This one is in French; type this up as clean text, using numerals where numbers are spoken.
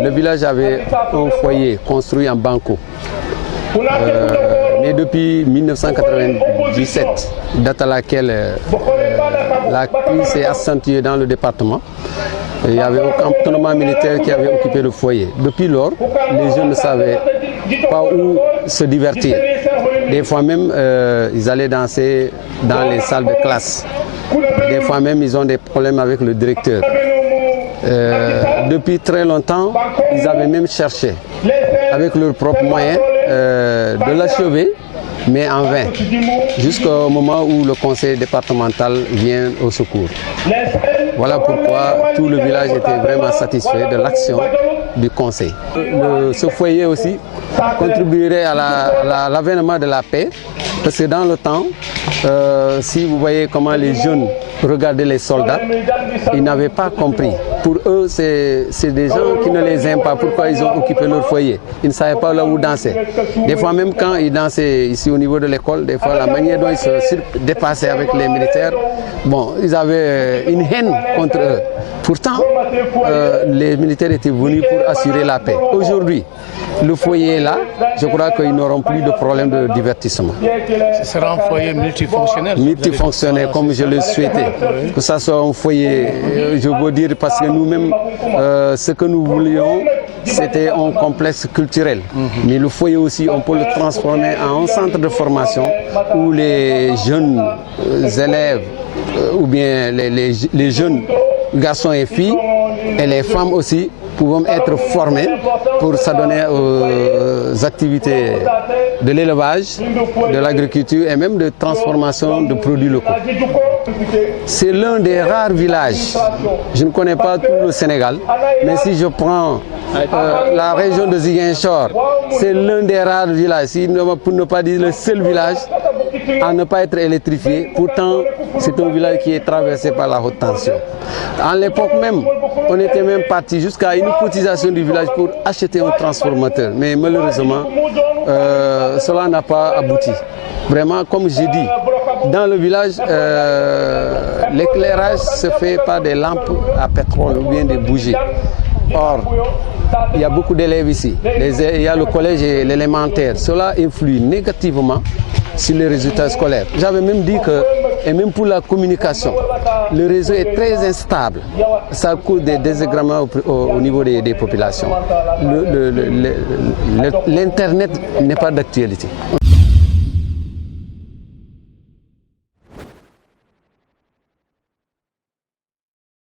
Le village avait un foyer construit en banco. Mais depuis 1997, date à laquelle la crise s'est accentuée dans le département, il y avait un cantonnement militaire qui avait occupé le foyer. Depuis lors, les jeunes ne savaient pas où se divertir. Des fois même, ils allaient danser dans les salles de classe. Des fois même, ils ont des problèmes avec le directeur. Depuis très longtemps, ils avaient même cherché, avec leurs propres moyens, de l'achever, mais en vain, jusqu'au moment où le conseil départemental vient au secours. Voilà pourquoi tout le village était vraiment satisfait de l'action du conseil. Ce foyer aussi contribuerait à l'avènement de la paix, parce que dans le temps, si vous voyez comment les jeunes regardaient les soldats, ils n'avaient pas compris. Pour eux, c'est des gens qui ne les aiment pas. Pourquoi ils ont occupé leur foyer? Ils ne savaient pas là où danser. Des fois même quand ils dansaient ici au niveau de l'école, des fois la manière dont ils se dépassaient avec les militaires, bon, ils avaient une haine contre eux. Pourtant, les militaires étaient venus pour assurer la paix. Aujourd'hui, le foyer est là, je crois qu'ils n'auront plus de problème de divertissement. Ce sera un foyer multifonctionnel. Multifonctionnel, comme je le souhaitais. Que ça soit un foyer, je veux dire, parce que nous-mêmes, ce que nous voulions, c'était un complexe culturel. Mais le foyer aussi, on peut le transformer en un centre de formation où les jeunes élèves, ou bien les jeunes garçons et filles, et les femmes aussi, pouvons être formés pour s'adonner aux activités de l'élevage, de l'agriculture et même de transformation de produits locaux. C'est l'un des rares villages, je ne connais pas tout le Sénégal, mais si je prends la région de Ziguinchor, c'est l'un des rares villages, pour ne pas dire le seul village à ne pas être électrifié. Pourtant, c'est un village qui est traversé par la haute tension. À l'époque même, on était même parti jusqu'à une cotisation du village pour acheter un transformateur. Mais malheureusement, cela n'a pas abouti. Vraiment, comme j'ai dit, dans le village, l'éclairage se fait par des lampes à pétrole ou bien des bougies. Or, il y a beaucoup d'élèves ici. Il y a le collège et l'élémentaire. Cela influe négativement sur les résultats scolaires. J'avais même dit que, et même pour la communication, le réseau est très instable. Ça cause des désagréments au niveau des populations. L'Internet n'est pas d'actualité.